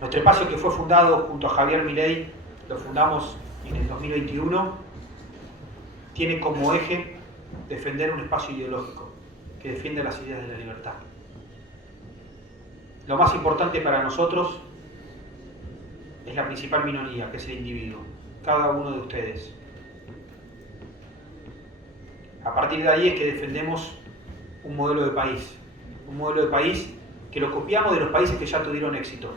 Nuestro espacio, que fue fundado junto a Javier Milei, lo fundamos en el 2021, tiene como eje defender un espacio ideológico que defiende las ideas de la libertad. Lo más importante para nosotros es la principal minoría, que es el individuo, cada uno de ustedes. A partir de ahí es que defendemos un modelo de país que lo copiamos de los países que ya tuvieron éxito.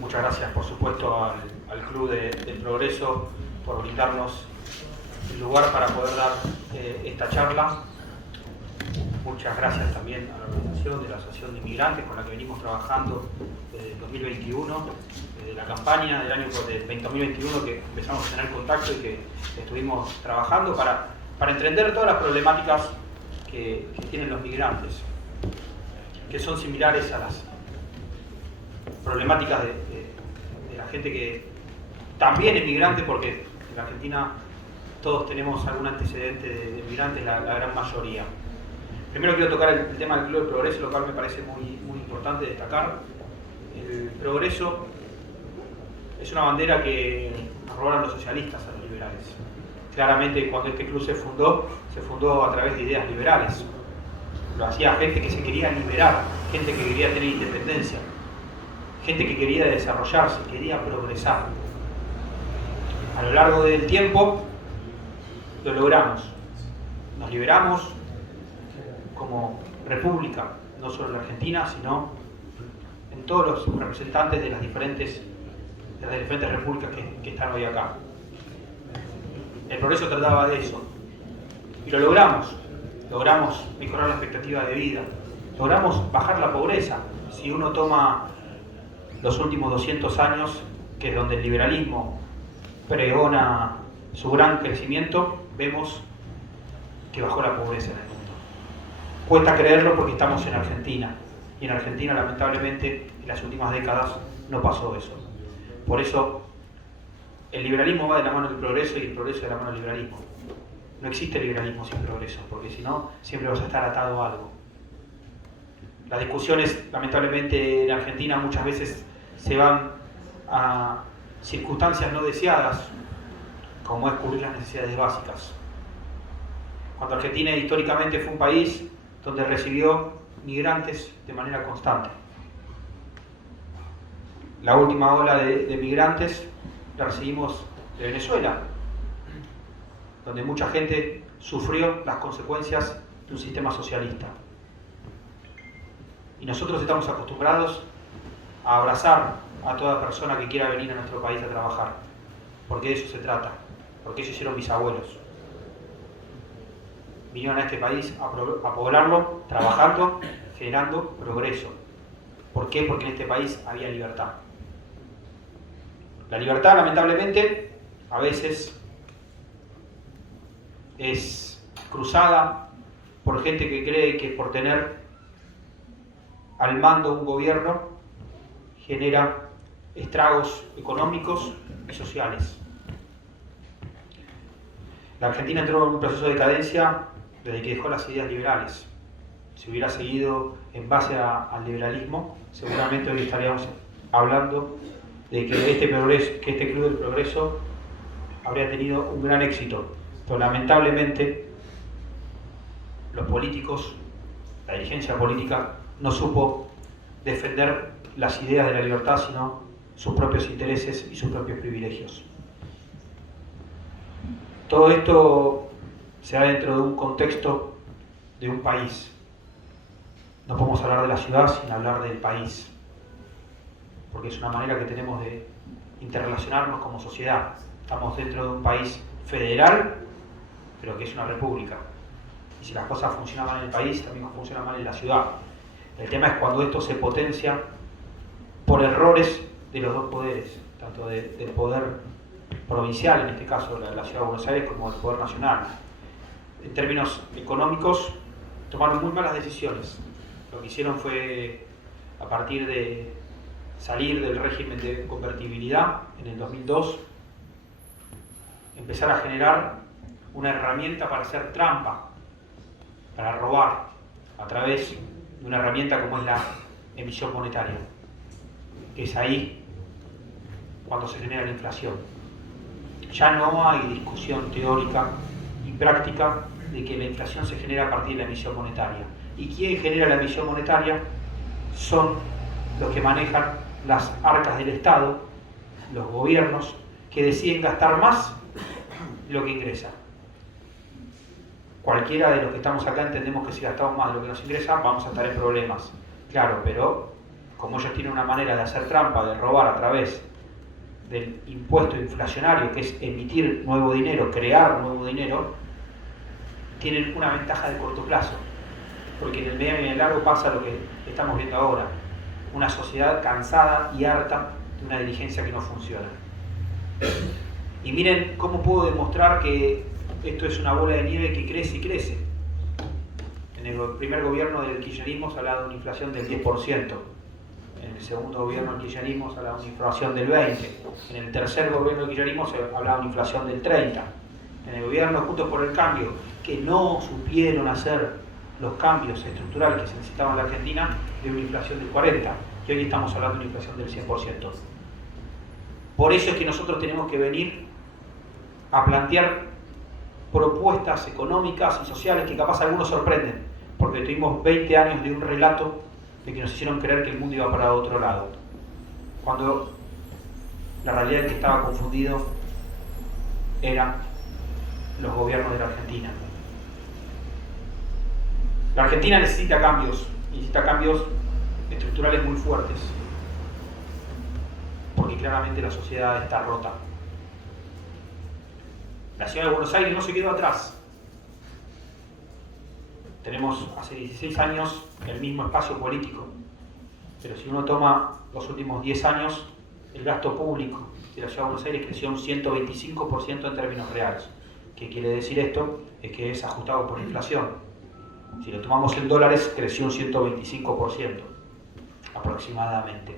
Muchas gracias, por supuesto, al Club del Progreso por brindarnos el lugar para poder dar esta charla. Muchas gracias también a la organización de la Asociación de Inmigrantes, con la que venimos trabajando desde el 2021, desde la campaña del año 2021 que empezamos a tener contacto y que estuvimos trabajando para entender todas las problemáticas que tienen los migrantes, que son similares a las problemáticas de la gente que también es migrante, porque en la Argentina todos tenemos algún antecedente de migrantes, la gran mayoría. Primero quiero tocar el tema del Club del Progreso, lo cual me parece muy importante destacar. El progreso es una bandera que nos robaron los socialistas a los liberales. Claramente, cuando este club se fundó a través de ideas liberales. Lo hacía gente que se quería liberar, gente que quería tener independencia, gente que quería desarrollarse, quería progresar. A lo largo del tiempo lo logramos. Nos liberamos como república, no solo en la Argentina, sino en todos los representantes de las diferentes repúblicas que están hoy acá. El progreso trataba de eso. Y lo logramos. Logramos mejorar la expectativa de vida. Logramos bajar la pobreza. Si uno toma los últimos 200 años, que es donde el liberalismo pregona su gran crecimiento, vemos que bajó la pobreza en el mundo. Cuesta creerlo porque estamos en Argentina. Y en Argentina, lamentablemente, en las últimas décadas no pasó eso. Por eso, el liberalismo va de la mano del progreso y el progreso de la mano del liberalismo. No existe liberalismo sin progreso, porque si no, siempre vas a estar atado a algo. Las discusiones, lamentablemente, en Argentina muchas veces se van a circunstancias no deseadas, como es cubrir las necesidades básicas. Cuando Argentina históricamente fue un país donde recibió migrantes de manera constante. La última ola de migrantes la recibimos de Venezuela, donde mucha gente sufrió las consecuencias de un sistema socialista. Y nosotros estamos acostumbrados a abrazar a toda persona que quiera venir a nuestro país a trabajar, porque de eso se trata, porque eso hicieron mis abuelos. Vinieron a este país a poblarlo, trabajando, generando progreso. ¿Por qué? Porque en este país había libertad. La libertad, lamentablemente, a veces es cruzada por gente que cree que por tener al mando un gobierno genera estragos económicos y sociales. La Argentina entró en un proceso de decadencia desde que dejó las ideas liberales. Si hubiera seguido en base al liberalismo, seguramente hoy estaríamos hablando de que este Club del Progreso habría tenido un gran éxito. Pero lamentablemente los políticos, la dirigencia política, no supo defender las ideas de la libertad, sino sus propios intereses y sus propios privilegios. Todo esto se da dentro de un contexto de un país. No podemos hablar de la ciudad sin hablar del país, porque es una manera que tenemos de interrelacionarnos como sociedad. Estamos dentro de un país federal, pero que es una república. Y si las cosas funcionan mal en el país, también funcionan mal en la ciudad. El tema es cuando esto se potencia por errores de los dos poderes, tanto del poder provincial, en este caso la Ciudad de Buenos Aires, como del poder nacional. En términos económicos, tomaron muy malas decisiones. Lo que hicieron fue, a partir de salir del régimen de convertibilidad en el 2002, empezar a generar una herramienta para hacer trampa, para robar, a través de una herramienta como es la emisión monetaria, que es ahí cuando se genera la inflación. Ya no hay discusión teórica y práctica de que la inflación se genera a partir de la emisión monetaria. ¿Y quién genera la emisión monetaria? Son los que manejan las arcas del Estado, los gobiernos, que deciden gastar más de lo que ingresa. Cualquiera de los que estamos acá entendemos que si gastamos más de lo que nos ingresa vamos a estar en problemas. Claro, pero como ellos tienen una manera de hacer trampa, de robar a través del impuesto inflacionario, que es emitir nuevo dinero, crear nuevo dinero, tienen una ventaja de corto plazo. Porque en el medio y en el largo pasa lo que estamos viendo ahora. Una sociedad cansada y harta de una dirigencia que no funciona. Y miren cómo puedo demostrar que esto es una bola de nieve que crece y crece. En el primer gobierno del kirchnerismo se hablaba de una inflación del 10%. En el segundo gobierno del kirchnerismo se hablaba de una inflación del 20%. En el tercer gobierno del kirchnerismo se hablaba de una inflación del 30%. En el gobierno Juntos por el Cambio, que no supieron hacer los cambios estructurales que se necesitaban en la Argentina, de una inflación del 40%. Y hoy estamos hablando de una inflación del 100%. Por eso es que nosotros tenemos que venir a plantear propuestas económicas y sociales que capaz algunos sorprenden, porque tuvimos 20 años de un relato de que nos hicieron creer que el mundo iba para otro lado, cuando la realidad es que estaba confundido eran los gobiernos de la Argentina. La Argentina necesita cambios estructurales muy fuertes, porque claramente la sociedad está rota. La ciudad de Buenos Aires no se quedó atrás. Tenemos hace 16 años el mismo espacio político, pero si uno toma los últimos 10 años, el gasto público de la ciudad de Buenos Aires creció un 125% en términos reales. ¿Qué quiere decir esto? Es que es ajustado por inflación. Si lo tomamos en dólares, creció un 125% aproximadamente.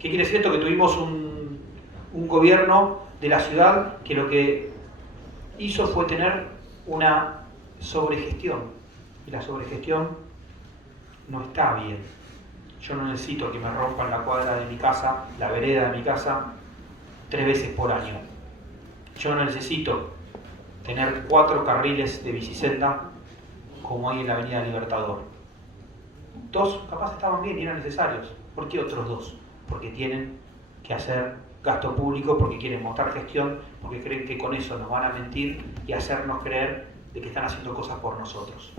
¿Qué quiere decir esto? Que tuvimos un gobierno de la ciudad que lo que hizo fue tener una sobregestión. Y la sobregestión no está bien. Yo no necesito que me rompan la cuadra de mi casa, la vereda de mi casa, 3 veces por año. Yo no necesito tener 4 carriles de bicisenda como hay en la avenida Libertador. 2 capaz estaban bien y eran necesarios. ¿Por qué otros 2? Porque tienen que hacer gasto público, porque quieren mostrar gestión, porque creen que con eso nos van a mentir y hacernos creer de que están haciendo cosas por nosotros.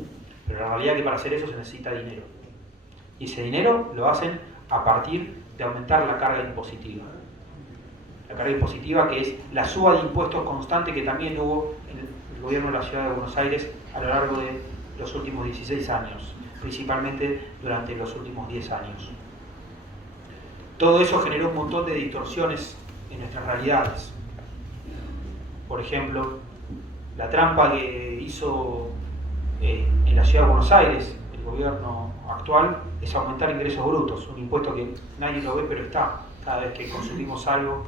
Pero la realidad es que para hacer eso se necesita dinero. Y ese dinero lo hacen a partir de aumentar la carga impositiva. La carga impositiva, que es la suba de impuestos constante que también hubo en el gobierno de la ciudad de Buenos Aires a lo largo de los últimos 16 años, principalmente durante los últimos 10 años. Todo eso generó un montón de distorsiones en nuestras realidades. Por ejemplo, la trampa que hizo en la ciudad de Buenos Aires el gobierno actual es aumentar ingresos brutos, un impuesto que nadie lo ve pero está. Cada vez que consumimos algo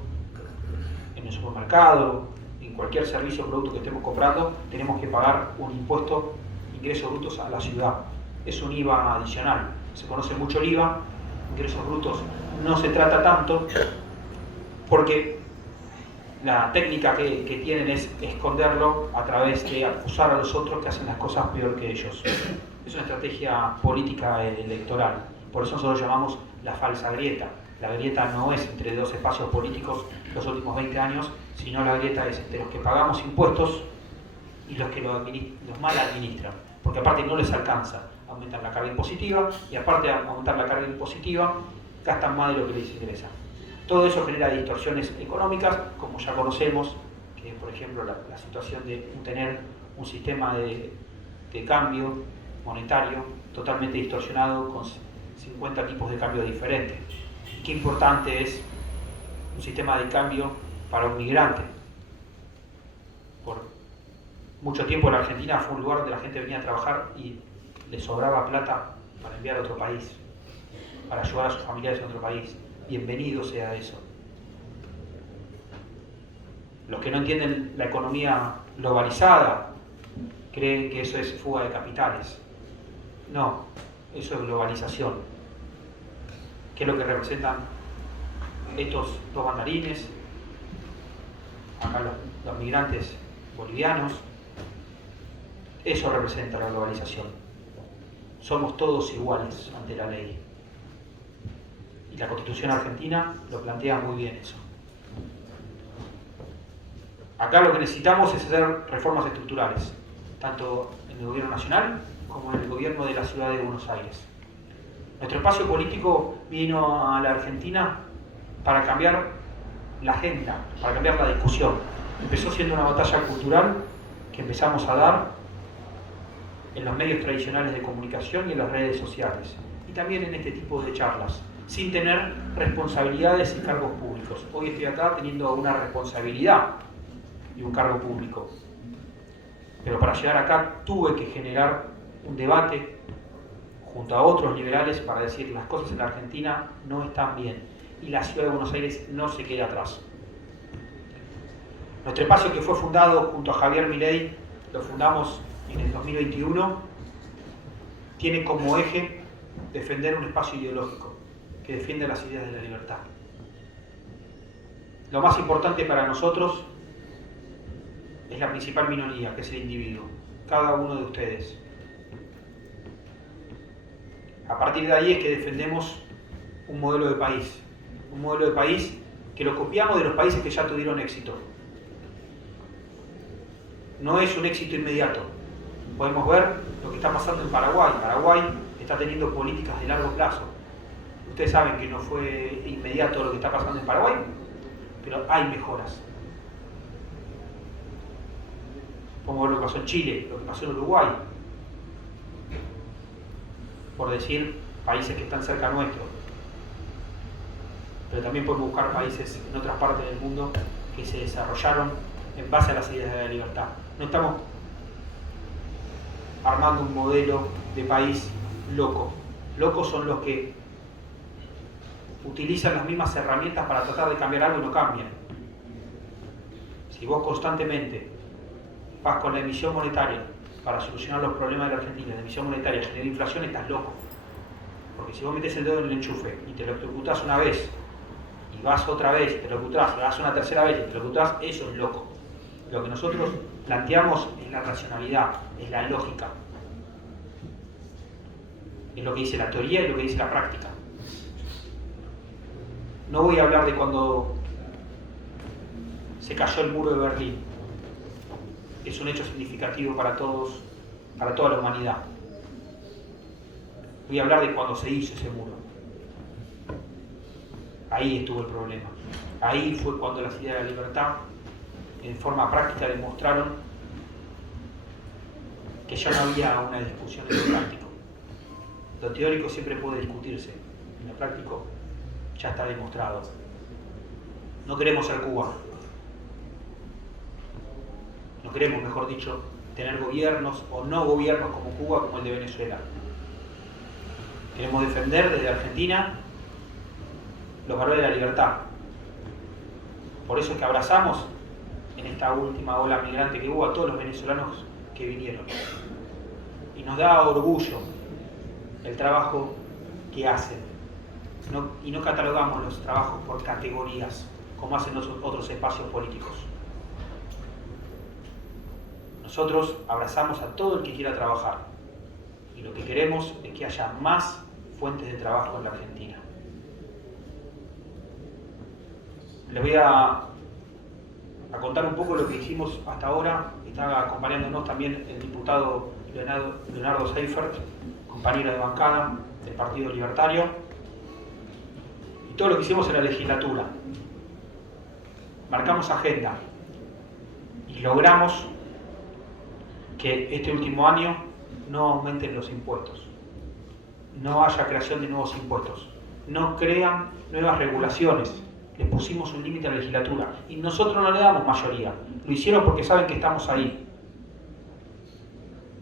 en el supermercado, en cualquier servicio o producto que estemos comprando, tenemos que pagar un impuesto, ingresos brutos a la ciudad. Es un IVA adicional. Se conoce mucho el IVA, ingresos brutos no se trata tanto, porque la técnica que tienen es esconderlo a través de acusar a los otros que hacen las cosas peor que ellos. Es una estrategia política electoral. Por eso nosotros llamamos la falsa grieta. La grieta no es entre 2 espacios políticos los últimos 20 años, sino la grieta es entre los que pagamos impuestos y los que los mal administran. Porque aparte no les alcanza, aumentan la carga impositiva y aparte de aumentar la carga impositiva, gastan más de lo que les ingresa. Todo eso genera distorsiones económicas, como ya conocemos, que por ejemplo la situación de tener un sistema de cambio monetario totalmente distorsionado con 50 tipos de cambio diferentes. Qué importante es un sistema de cambio para un migrante. Por mucho tiempo la Argentina fue un lugar donde la gente venía a trabajar y le sobraba plata para enviar a otro país, para ayudar a sus familiares en otro país. Bienvenido sea eso. Los que no entienden la economía globalizada creen que eso es fuga de capitales. No, eso es globalización. ¿Qué es lo que representan estos 2 mandarines acá los migrantes bolivianos. Eso representa la globalización. Somos todos iguales ante la ley. Y la Constitución argentina lo plantea muy bien eso. Acá lo que necesitamos es hacer reformas estructurales, tanto en el gobierno nacional como en el gobierno de la ciudad de Buenos Aires. Nuestro espacio político vino a la Argentina para cambiar la agenda, para cambiar la discusión. Empezó siendo una batalla cultural que empezamos a dar en los medios tradicionales de comunicación y en las redes sociales, y también en este tipo de charlas, sin tener responsabilidades y cargos públicos. Hoy estoy acá teniendo una responsabilidad y un cargo público, pero para llegar acá tuve que generar un debate junto a otros liberales para decir las cosas en la Argentina no están bien y la ciudad de Buenos Aires no se queda atrás. Nuestro espacio, que fue fundado junto a Javier Milei, lo fundamos en el 2021, tiene como eje defender un espacio ideológico que defiende las ideas de la libertad. Lo más importante para nosotros es la principal minoría, que es el individuo, cada uno de ustedes. A partir de ahí es que defendemos un modelo de país que lo copiamos de los países que ya tuvieron éxito. No es un éxito inmediato. Podemos ver lo que está pasando en Paraguay. Paraguay está teniendo políticas de largo plazo. Ustedes saben que no fue inmediato lo que está pasando en Paraguay, pero hay mejoras. Podemos ver lo que pasó en Chile, lo que pasó en Uruguay, por decir países que están cerca nuestro. Pero también podemos buscar países en otras partes del mundo que se desarrollaron en base a las ideas de la libertad. No estamos armando un modelo de país loco. Locos son los que utilizan las mismas herramientas para tratar de cambiar algo y no cambian. Si vos constantemente vas con la emisión monetaria para solucionar los problemas de la Argentina, la emisión monetaria genera inflación, estás loco. Porque si vos metés el dedo en el enchufe y te electrocutás una vez, y vas otra vez, te electrocutás, y vas una tercera vez y te electrocutás, eso es loco. Lo que nosotros planteamos es la racionalidad, es la lógica. Es lo que dice la teoría y lo que dice la práctica. No voy a hablar de cuando se cayó el muro de Berlín. Es un hecho significativo para todos, para toda la humanidad. Voy a hablar de cuando se hizo ese muro. Ahí estuvo el problema. Ahí fue cuando las ideas de la libertad, en forma práctica, demostraron que ya no había una discusión en lo práctico. Lo teórico siempre puede discutirse, en lo práctico ya está demostrado. No queremos ser Cuba. No queremos, mejor dicho, tener gobiernos o no gobiernos como Cuba, como el de Venezuela. Queremos defender desde Argentina los valores de la libertad. Por eso es que abrazamos en esta última ola migrante que hubo a todos los venezolanos que vinieron. Y nos da orgullo el trabajo que hacen. Y no catalogamos los trabajos por categorías, como hacen los otros espacios políticos. Nosotros abrazamos a todo el que quiera trabajar. Y lo que queremos es que haya más fuentes de trabajo en la Argentina. Les voy a contar un poco lo que hicimos hasta ahora. Está acompañándonos también el diputado Leonardo Seifert, compañero de bancada del Partido Libertario, y todo lo que hicimos en la legislatura. Marcamos agenda y logramos que este último año no aumenten los impuestos, no haya creación de nuevos impuestos, no crean nuevas regulaciones. Les pusimos un límite a la legislatura y nosotros no le damos mayoría. Lo hicieron porque saben que estamos ahí.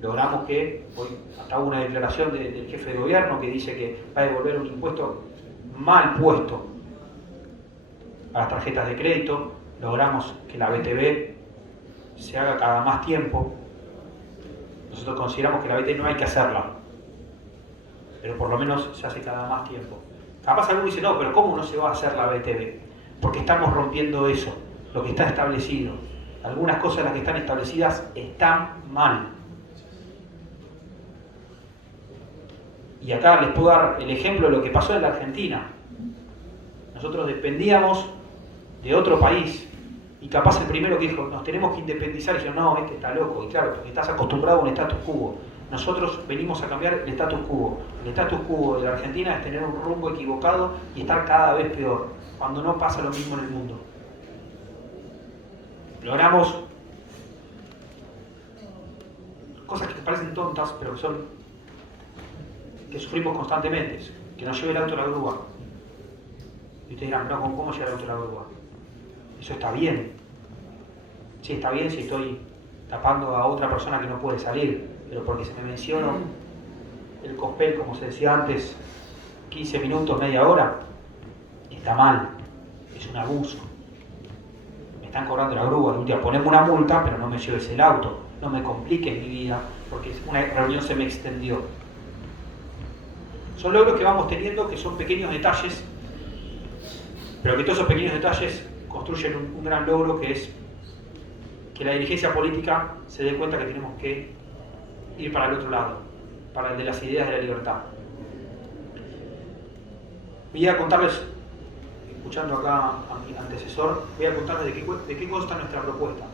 Logramos que, hoy hasta hubo una declaración del jefe de gobierno que dice que va a devolver un impuesto mal puesto a las tarjetas de crédito. Logramos que la BTV se haga cada más tiempo. Nosotros consideramos que la BTV no hay que hacerla, pero por lo menos se hace cada más tiempo. Capaz alguno dice, no, pero ¿cómo no se va a hacer la BTV? Porque estamos rompiendo eso. lo que está establecido. Algunas cosas de las que están establecidas están mal. Y acá les puedo dar el ejemplo de lo que pasó en la Argentina. Nosotros dependíamos de otro país. Y capaz el primero que dijo, nos tenemos que independizar, y dijeron, no, este está loco. Y claro, porque estás acostumbrado a un status quo. Nosotros venimos a cambiar el status quo. El status quo de la Argentina es tener un rumbo equivocado y estar cada vez peor, cuando no pasa lo mismo en el mundo. Logramos cosas que parecen tontas, pero que sufrimos constantemente. Que nos lleve el auto a la grúa. Y ustedes dirán, no, ¿cómo llevar el auto a la grúa? Eso está bien. Sí, está bien si estoy tapando a otra persona que no puede salir, pero porque se me mencionó el cospel, como se decía antes, 15 minutos, media hora, está mal. Es un abuso. Me están cobrando la grúa. Poneme una multa, pero no me lleves el auto. No me compliques mi vida, porque una reunión se me extendió. Son logros que vamos teniendo, que son pequeños detalles, pero que todos esos pequeños detalles construyen un gran logro, que es que la dirigencia política se dé cuenta que tenemos que ir para el otro lado, para el de las ideas de la libertad. Voy a contarles, escuchando acá a mi antecesor, voy a contarles de qué consta nuestra propuesta.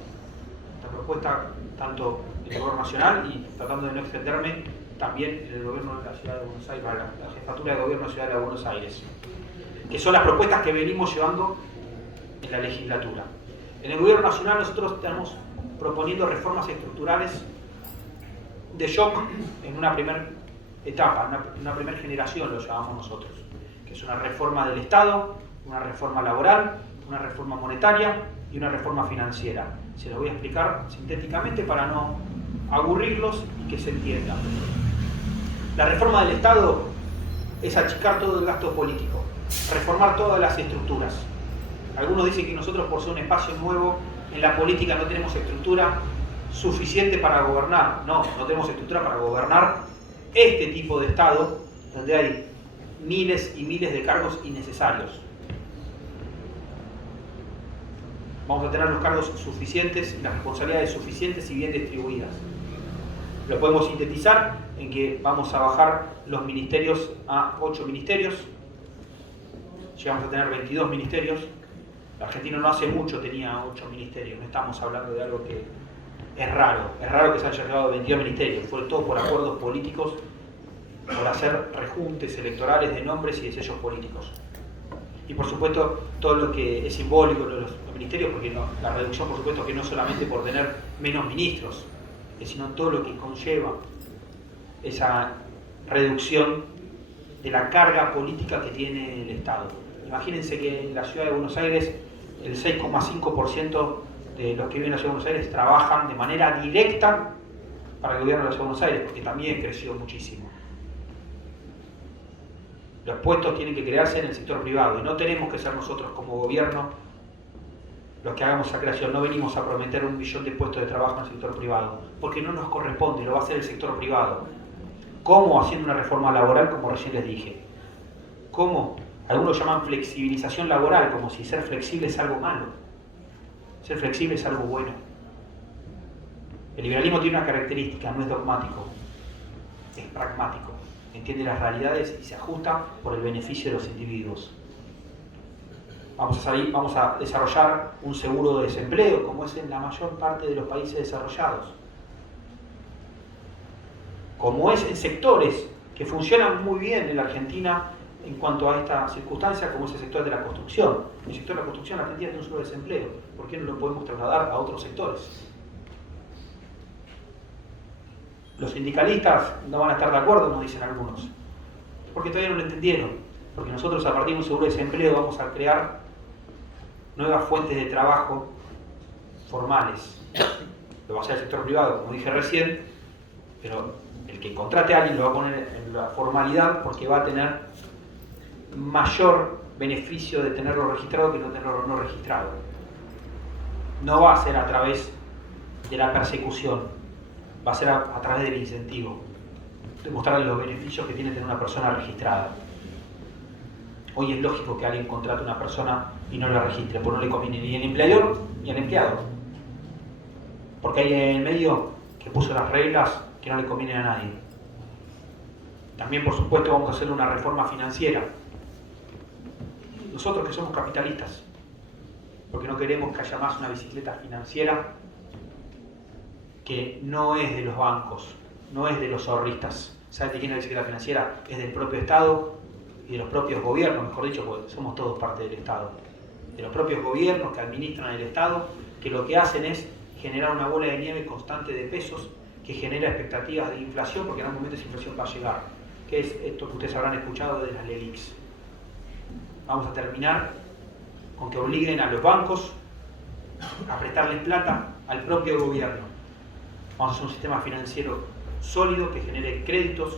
Nuestra propuesta, tanto en el gobierno nacional y tratando de no extenderme, también en el gobierno de la Ciudad de Buenos Aires, la jefatura de gobierno de la Ciudad de Buenos Aires, que son las propuestas que venimos llevando en la legislatura. En el gobierno nacional nosotros estamos proponiendo reformas estructurales de shock en una primera etapa, una primera generación lo llamamos nosotros, que es una reforma del Estado, una reforma laboral, una reforma monetaria y una reforma financiera. Se lo voy a explicar sintéticamente para no aburrirlos y que se entienda. La reforma del Estado es achicar todo el gasto político, reformar todas las estructuras. Algunos dicen que nosotros, por ser un espacio nuevo en la política, no tenemos estructura suficiente para gobernar. No tenemos estructura para gobernar este tipo de Estado, donde hay miles y miles de cargos innecesarios. Vamos a tener los cargos suficientes y las responsabilidades suficientes y bien distribuidas. Lo podemos sintetizar en que vamos a bajar los ministerios a 8 ministerios. Llegamos a tener 22 ministerios. La Argentina no hace mucho tenía 8 ministerios. No estamos hablando de algo que es raro. Es raro que se haya llegado a 22 ministerios. Fue todo por acuerdos políticos, por hacer rejuntes electorales de nombres y de sellos políticos. Y por supuesto todo lo que es simbólico de los ministerios, porque la reducción por supuesto que no solamente por tener menos ministros, sino todo lo que conlleva esa reducción de la carga política que tiene el Estado. Imagínense que en la Ciudad de Buenos Aires el 6,5% de los que viven en la Ciudad de Buenos Aires trabajan de manera directa para el gobierno de la Ciudad de Buenos Aires, porque también creció muchísimo. Los puestos tienen que crearse en el sector privado y no tenemos que ser nosotros como gobierno los que hagamos esa creación. No venimos a prometer 1 millón de puestos de trabajo en el sector privado, porque no nos corresponde, lo va a hacer el sector privado. ¿Cómo? Haciendo una reforma laboral, como recién les dije. ¿Cómo? Algunos llaman flexibilización laboral, como si ser flexible es algo malo. Ser flexible es algo bueno. El liberalismo tiene una característica, no es dogmático, es pragmático. Entiende las realidades y se ajusta por el beneficio de los individuos. Vamos a desarrollar un seguro de desempleo, como es en la mayor parte de los países desarrollados. Como es en sectores que funcionan muy bien en la Argentina en cuanto a esta circunstancia, como es el sector de la construcción. El sector de la construcción en la Argentina tiene un seguro de desempleo. ¿Por qué no lo podemos trasladar a otros sectores? Los sindicalistas no van a estar de acuerdo, nos dicen algunos, porque todavía no lo entendieron. Porque nosotros, a partir de un seguro de desempleo, vamos a crear nuevas fuentes de trabajo formales. Lo va a hacer el sector privado, como dije recién, pero el que contrate a alguien lo va a poner en la formalidad porque va a tener mayor beneficio de tenerlo registrado que no tenerlo no registrado. No va a ser a través de la persecución, va a ser a través del incentivo, de mostrarle los beneficios que tiene tener una persona registrada. Hoy es lógico que alguien contrate a una persona y no la registre, porque no le conviene ni al empleador ni al empleado. Porque hay en el medio que puso las reglas que no le convienen a nadie. También, por supuesto, vamos a hacer una reforma financiera. Nosotros que somos capitalistas, porque no queremos que haya más una bicicleta financiera que no es de los bancos, no es de los ahorristas. ¿Sabes de quién es la bicicleta financiera? Es del propio Estado y de los propios gobiernos, mejor dicho, porque somos todos parte del Estado. De los propios gobiernos que administran el Estado, que lo que hacen es generar una bola de nieve constante de pesos que genera expectativas de inflación, porque en algún momento esa inflación va a llegar, que es esto que ustedes habrán escuchado de las LELIQs. Vamos a terminar con que obliguen a los bancos a prestarle plata al propio gobierno. Vamos a hacer un sistema financiero sólido que genere créditos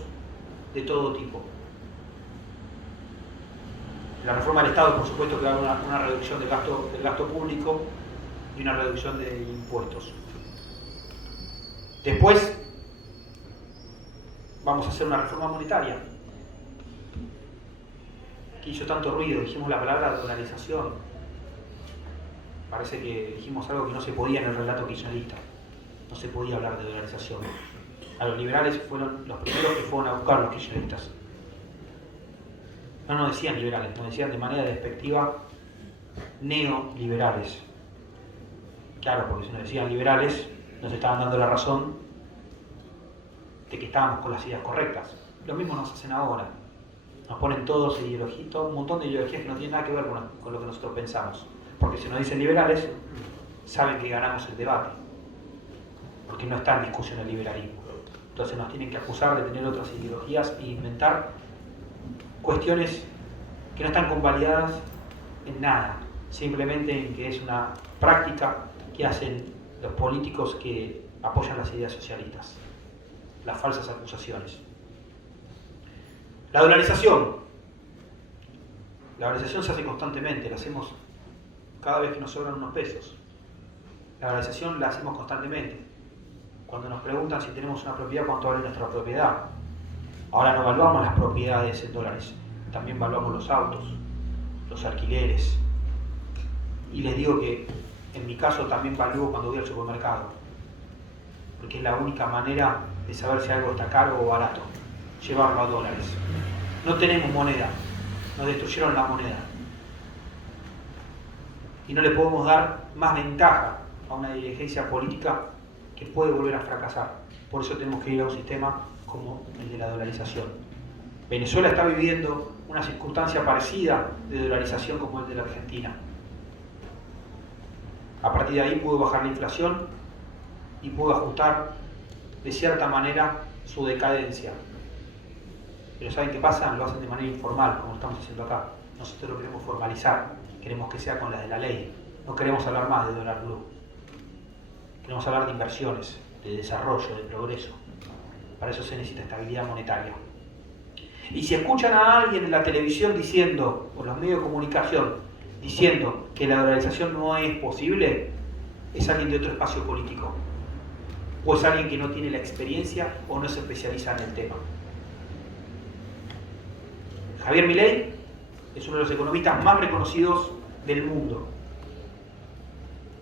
de todo tipo. La reforma del Estado, por supuesto, que va a haber una reducción del gasto público y una reducción de impuestos. Después vamos a hacer una reforma monetaria que hizo tanto ruido. Dijimos la palabra dolarización. Parece que dijimos algo que no se podía en el relato kirchnerista. No se podía hablar de dolarización. A los liberales fueron los primeros que fueron a buscar los kirchneristas. No nos decían liberales, nos decían de manera despectiva neoliberales. Claro, porque si nos decían liberales, nos estaban dando la razón de que estábamos con las ideas correctas. Lo mismo nos hacen ahora. Nos ponen todos ideologías, un montón de ideologías que no tienen nada que ver con lo que nosotros pensamos. Porque si nos dicen liberales, saben que ganamos el debate. Porque no está en discusión el liberalismo. Entonces nos tienen que acusar de tener otras ideologías e inventar cuestiones que no están convalidadas en nada, simplemente en que es una práctica que hacen los políticos que apoyan las ideas socialistas, las falsas acusaciones. La dolarización. La dolarización se hace constantemente, la hacemos cada vez que nos sobran unos pesos. La dolarización la hacemos constantemente. Cuando nos preguntan si tenemos una propiedad, ¿cuánto vale nuestra propiedad? Ahora no evaluamos las propiedades en dólares, también evaluamos los autos, los alquileres. Y les digo que en mi caso también evalúo cuando voy al supermercado, porque es la única manera de saber si algo está caro o barato, llevarlo a dólares. No tenemos moneda, nos destruyeron la moneda. Y no le podemos dar más ventaja a una dirigencia política que puede volver a fracasar. Por eso tenemos que ir a un sistema como el de la dolarización. Venezuela está viviendo una circunstancia parecida de dolarización como el de la Argentina. A partir de ahí pudo bajar la inflación y pudo ajustar de cierta manera su decadencia. Pero ¿saben qué pasa? Lo hacen de manera informal, como estamos haciendo acá. Nosotros lo queremos formalizar, queremos que sea con la de la ley. No queremos hablar más de dólar blue. Queremos hablar de inversiones, de desarrollo, de progreso. Para eso se necesita estabilidad monetaria. Y si escuchan a alguien en la televisión diciendo, o los medios de comunicación, diciendo que la dolarización no es posible, es alguien de otro espacio político. O es alguien que no tiene la experiencia o no se especializa en el tema. Javier Milei es uno de los economistas más reconocidos del mundo.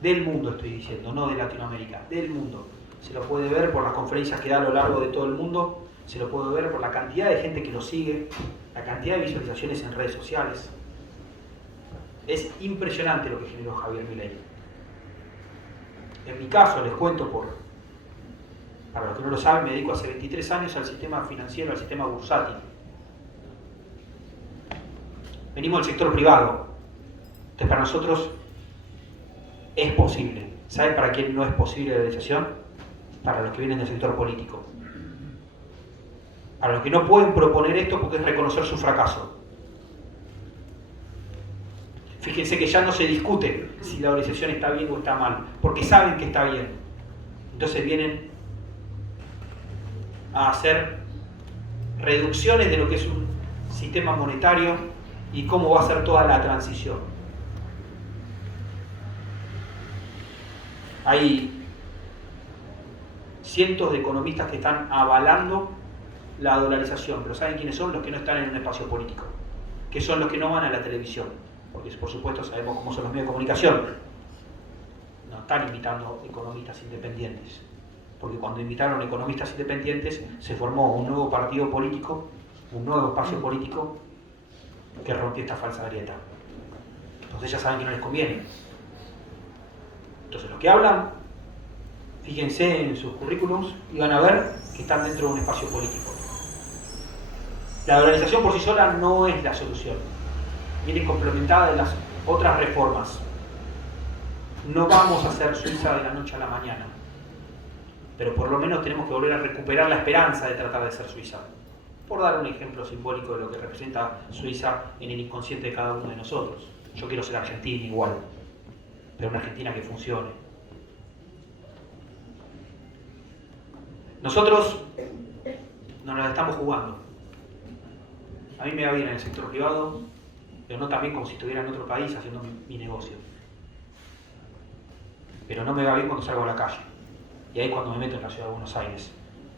Del mundo estoy diciendo, no de Latinoamérica, del mundo. Se lo puede ver por las conferencias que da a lo largo de todo el mundo, se lo puede ver por la cantidad de gente que lo sigue, la cantidad de visualizaciones en redes sociales. Es impresionante lo que generó Javier Milei. En mi caso, les cuento para los que no lo saben, me dedico hace 23 años al sistema financiero, al sistema bursátil. Venimos del sector privado. Entonces para nosotros es posible. ¿Saben para quién no es posible la dolarización? Para los que vienen del sector político. Para los que no pueden proponer esto porque es reconocer su fracaso. Fíjense que ya no se discute si la dolarización está bien o está mal, porque saben que está bien. Entonces vienen a hacer reducciones de lo que es un sistema monetario y cómo va a ser toda la transición. Hay cientos de economistas que están avalando la dolarización, pero ¿saben quiénes son? Los que no están en un espacio político, que son los que no van a la televisión. porque por supuesto sabemos cómo son los medios de comunicación. No están invitando economistas independientes, porque cuando invitaron economistas independientes se formó un nuevo partido político, un nuevo espacio político que rompió esta falsa grieta. Entonces ya saben que no les conviene. Entonces los que hablan, fíjense en sus currículums y van a ver que están dentro de un espacio político. La dolarización por sí sola no es la solución. Viene complementada de las otras reformas. No vamos a hacer Suiza de la noche a la mañana, pero por lo menos tenemos que volver a recuperar la esperanza de tratar de ser Suiza. Por dar un ejemplo simbólico de lo que representa Suiza en el inconsciente de cada uno de nosotros. Yo quiero ser Argentina igual, pero una Argentina que funcione. Nosotros nos la estamos jugando. A mí me va bien en el sector privado, pero no tan bien como si estuviera en otro país haciendo mi negocio. Pero no me va bien cuando salgo a la calle. Y ahí es cuando me meto en la ciudad de Buenos Aires.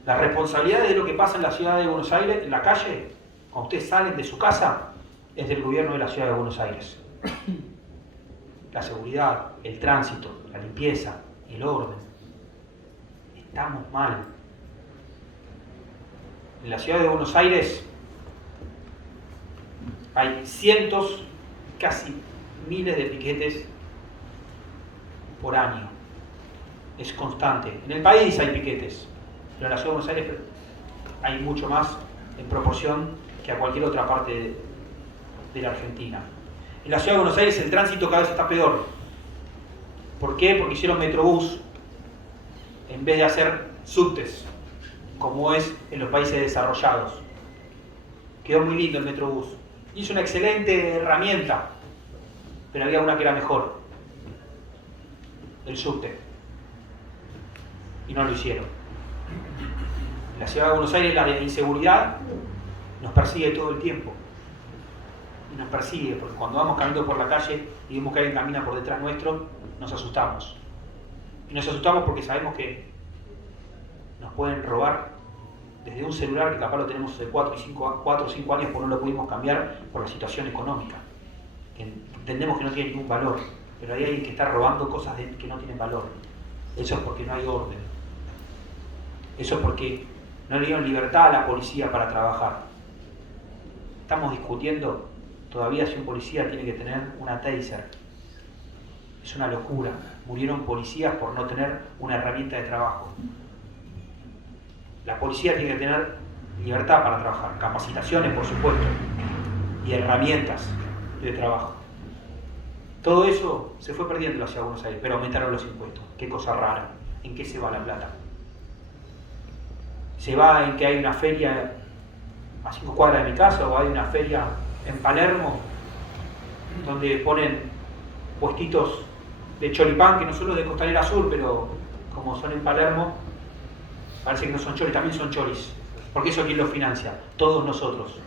La responsabilidad de lo que pasa en la ciudad de Buenos Aires, en la calle, cuando ustedes salen de su casa, es del gobierno de la ciudad de Buenos Aires. La seguridad, el tránsito, la limpieza, el orden. Estamos mal. En la ciudad de Buenos Aires hay cientos, casi miles de piquetes por año. Es constante. En el país hay piquetes, pero en la ciudad de Buenos Aires hay mucho más en proporción que a cualquier otra parte de la Argentina. En la ciudad de Buenos Aires el tránsito cada vez está peor. ¿Por qué? Porque hicieron metrobús en vez de hacer subtes, como es en los países desarrollados. Quedó muy lindo el metrobús. Hizo una excelente herramienta, pero había una que era mejor: el subte. Y no lo hicieron. En la ciudad de Buenos Aires la inseguridad nos persigue todo el tiempo. Y nos persigue, porque cuando vamos caminando por la calle y vemos que alguien camina por detrás nuestro, nos asustamos. Y nos asustamos porque sabemos que nos pueden robar desde un celular que capaz lo tenemos hace 4 o 5 años porque no lo pudimos cambiar por la situación económica. Que entendemos que no tiene ningún valor, pero ahí hay alguien que está robando cosas que no tienen valor. Eso es porque no hay orden. Eso es porque no le dieron libertad a la policía para trabajar. Estamos discutiendo todavía si un policía tiene que tener una taser. Es una locura. Murieron policías por no tener una herramienta de trabajo. La policía tiene que tener libertad para trabajar, capacitaciones por supuesto, y herramientas de trabajo. Todo eso se fue perdiendo en la ciudad de Buenos Aires, pero aumentaron los impuestos. Qué cosa rara. ¿En qué se va la plata? ¿Se va en que hay una feria a 5 cuadras de mi casa, o hay una feria en Palermo donde ponen puestitos de choripán, que no son los de Costanera Sur, pero como son en Palermo, parece que no son choris, también son choris. Porque eso, ¿quién lo financia? Todos nosotros.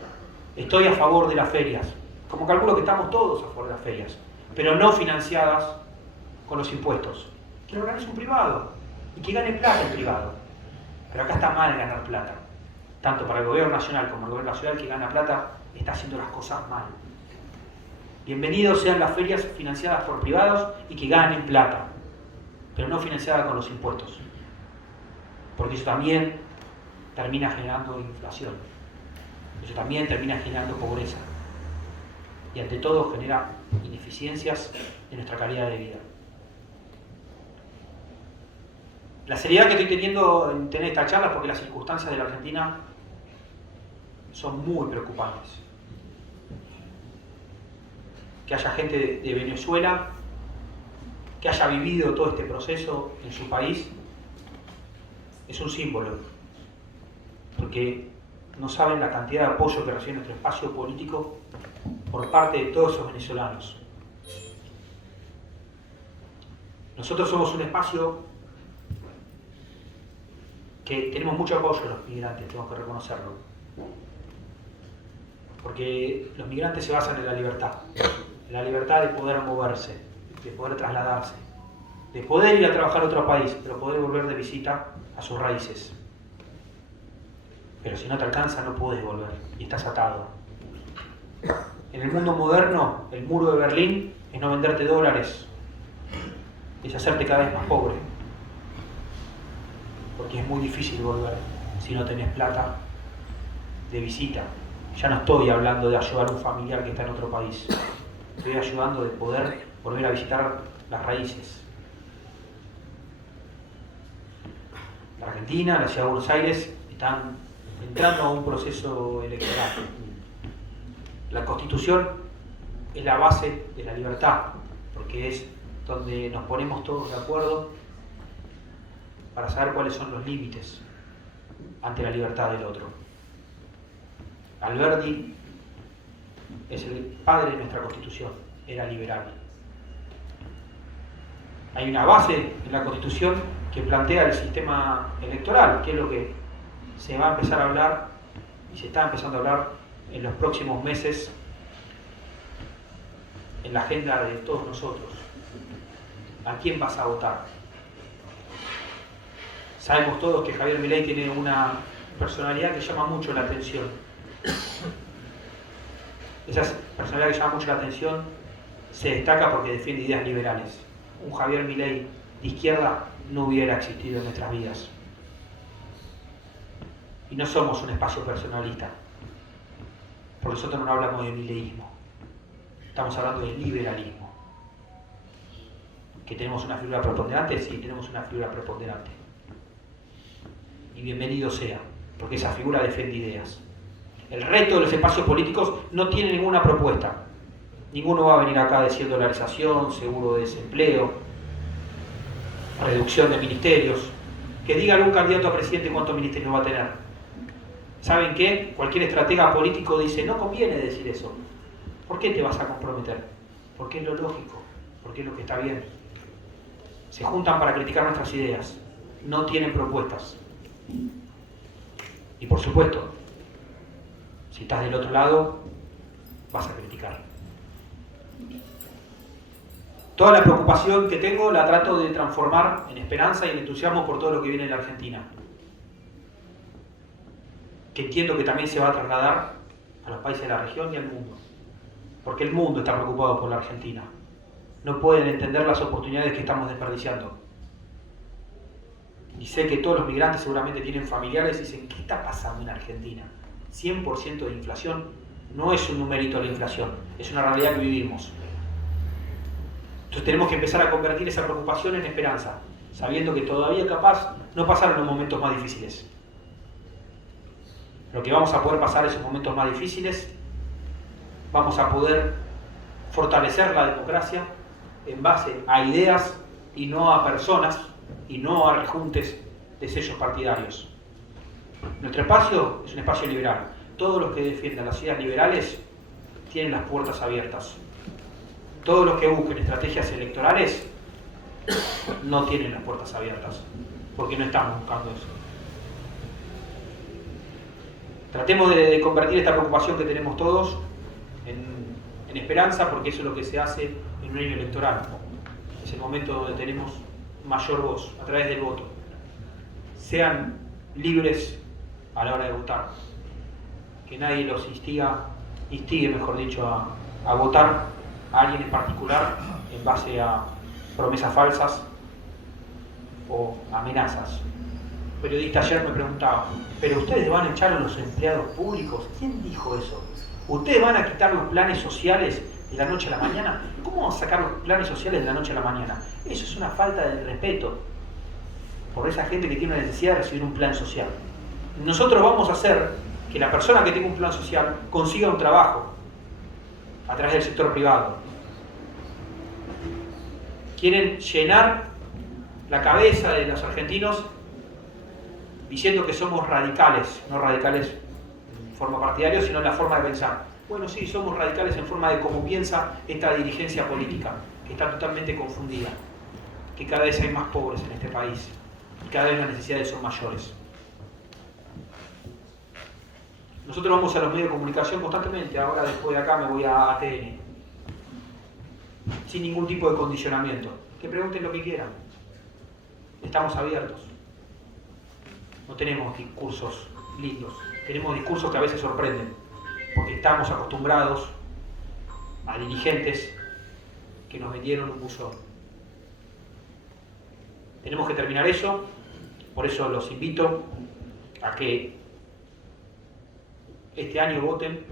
Estoy a favor de las ferias, como calculo que estamos todos a favor de las ferias, pero no financiadas con los impuestos. Que lo organice un privado y que gane plata el privado. Pero acá está mal ganar plata. Tanto para el gobierno nacional como el gobierno nacional, que gana plata, está haciendo las cosas mal. Bienvenidos sean las ferias financiadas por privados y que ganen plata, pero no financiadas con los impuestos. Porque eso también termina generando inflación. Eso también termina generando pobreza. Y ante todo genera ineficiencias en nuestra calidad de vida. La seriedad que estoy teniendo en tener esta charla es porque las circunstancias de la Argentina son muy preocupantes. Que haya gente de Venezuela que haya vivido todo este proceso en su país es un símbolo, porque no saben la cantidad de apoyo que recibe nuestro espacio político por parte de todos esos venezolanos. Nosotros somos un espacio que tenemos mucho apoyo de los migrantes, tenemos que reconocerlo. Porque los migrantes se basan en la libertad de poder moverse, de poder trasladarse, de poder ir a trabajar a otro país, pero poder volver de visita a sus raíces. Pero si no te alcanza, no puedes volver y estás atado. En el mundo moderno, el muro de Berlín es no venderte dólares, es hacerte cada vez más pobre. Porque es muy difícil volver si no tenés plata de visita. Ya no estoy hablando de ayudar a un familiar que está en otro país. Estoy ayudando de poder volver a visitar las raíces. La Argentina, la ciudad de Buenos Aires están entrando a un proceso electoral. La Constitución es la base de la libertad, porque es donde nos ponemos todos de acuerdo para saber cuáles son los límites ante la libertad del otro. Alberdi es el padre de nuestra Constitución, era liberal. Hay una base en la Constitución que plantea el sistema electoral, que es lo que se va a empezar a hablar y se está empezando a hablar en los próximos meses en la agenda de todos nosotros. ¿A quién vas a votar? Sabemos todos que Javier Milei tiene una personalidad que llama mucho la atención. Esa personalidad que llama mucho la atención se destaca porque defiende ideas liberales. Un Javier Milei de izquierda no hubiera existido en nuestras vidas. Y no somos un espacio personalista, porque nosotros no hablamos de mileísmo, estamos hablando de liberalismo. ¿Que tenemos una figura preponderante? Sí, tenemos una figura preponderante. Y bienvenido sea, porque esa figura defiende ideas. El resto de los espacios políticos no tiene ninguna propuesta. Ninguno va a venir acá a decir dolarización, seguro de desempleo, reducción de ministerios. Que diga algún candidato a presidente cuántos ministerios va a tener. ¿Saben qué? Cualquier estratega político dice, no conviene decir eso. ¿Por qué te vas a comprometer? Porque es lo lógico, porque es lo que está bien. Se juntan para criticar nuestras ideas, no tienen propuestas. Y por supuesto, si estás del otro lado, vas a criticar. Toda la preocupación que tengo la trato de transformar en esperanza y en entusiasmo por todo lo que viene en la Argentina. Que entiendo que también se va a trasladar a los países de la región y al mundo. Porque el mundo está preocupado por la Argentina. No pueden entender las oportunidades que estamos desperdiciando. Y sé que todos los migrantes seguramente tienen familiares y dicen, ¿qué está pasando en Argentina? 100% de inflación no es un numerito de la inflación, es una realidad que vivimos. Entonces tenemos que empezar a convertir esa preocupación en esperanza, sabiendo que todavía capaz no pasaron los momentos más difíciles. Lo que vamos a poder pasar esos momentos más difíciles, vamos a poder fortalecer la democracia en base a ideas y no a personas y no a rejuntes de sellos partidarios. Nuestro espacio es un espacio liberal. Todos los que defiendan las ideas liberales tienen las puertas abiertas. Todos los que busquen estrategias electorales no tienen las puertas abiertas, porque no estamos buscando eso. Tratemos de convertir esta preocupación que tenemos todos en esperanza, porque eso es lo que se hace en un año electoral. Es el momento donde tenemos mayor voz, a través del voto. Sean libres a la hora de votar. Que nadie los instigue, mejor dicho, a votar a alguien en particular en base a promesas falsas o amenazas. Un periodista ayer me preguntaba, ¿pero ustedes van a echar a los empleados públicos? ¿Quién dijo eso? ¿Ustedes van a quitar los planes sociales de la noche a la mañana? ¿Cómo van a sacar los planes sociales de la noche a la mañana? Eso es una falta de respeto por esa gente que tiene la necesidad de recibir un plan social. Nosotros vamos a hacer que la persona que tenga un plan social consiga un trabajo a través del sector privado. Quieren llenar la cabeza de los argentinos diciendo que somos radicales, no radicales en forma partidaria, sino en la forma de pensar. Bueno, sí, somos radicales en forma de cómo piensa esta dirigencia política, que está totalmente confundida, que cada vez hay más pobres en este país y cada vez las necesidades son mayores. Nosotros vamos a los medios de comunicación constantemente, ahora después de acá me voy a ATN, sin ningún tipo de condicionamiento. Que pregunten lo que quieran. Estamos abiertos. No tenemos discursos lindos, tenemos discursos que a veces sorprenden, porque estamos acostumbrados a dirigentes que nos vendieron un buzón. Tenemos que terminar eso, por eso los invito a que este año voten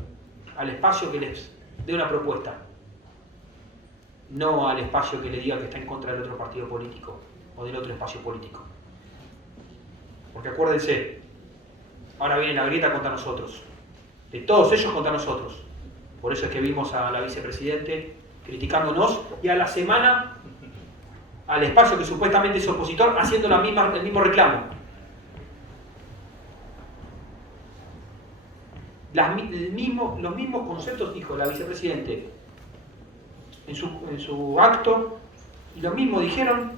al espacio que les dé una propuesta, no al espacio que le diga que está en contra del otro partido político o del otro espacio político. Porque acuérdense, ahora viene la grieta contra nosotros, de todos ellos contra nosotros. Por eso es que vimos a la vicepresidente criticándonos y a la semana al espacio que supuestamente es opositor haciendo el mismo reclamo. Los mismos conceptos dijo la vicepresidente en su acto, y lo mismo dijeron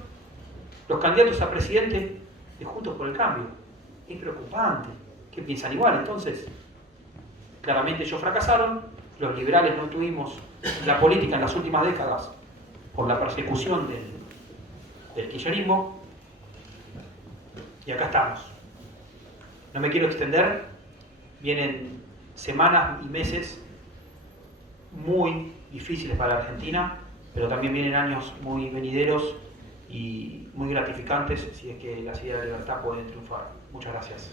los candidatos a presidente de Juntos por el Cambio. Es preocupante. ¿Qué piensan igual entonces? Claramente ellos fracasaron, los liberales no tuvimos la política en las últimas décadas por la persecución del kirchnerismo, y acá estamos. No me quiero extender, vienen semanas y meses muy difíciles para la Argentina, pero también vienen años muy venideros y muy gratificantes si es que las ideas de libertad pueden triunfar. Muchas gracias.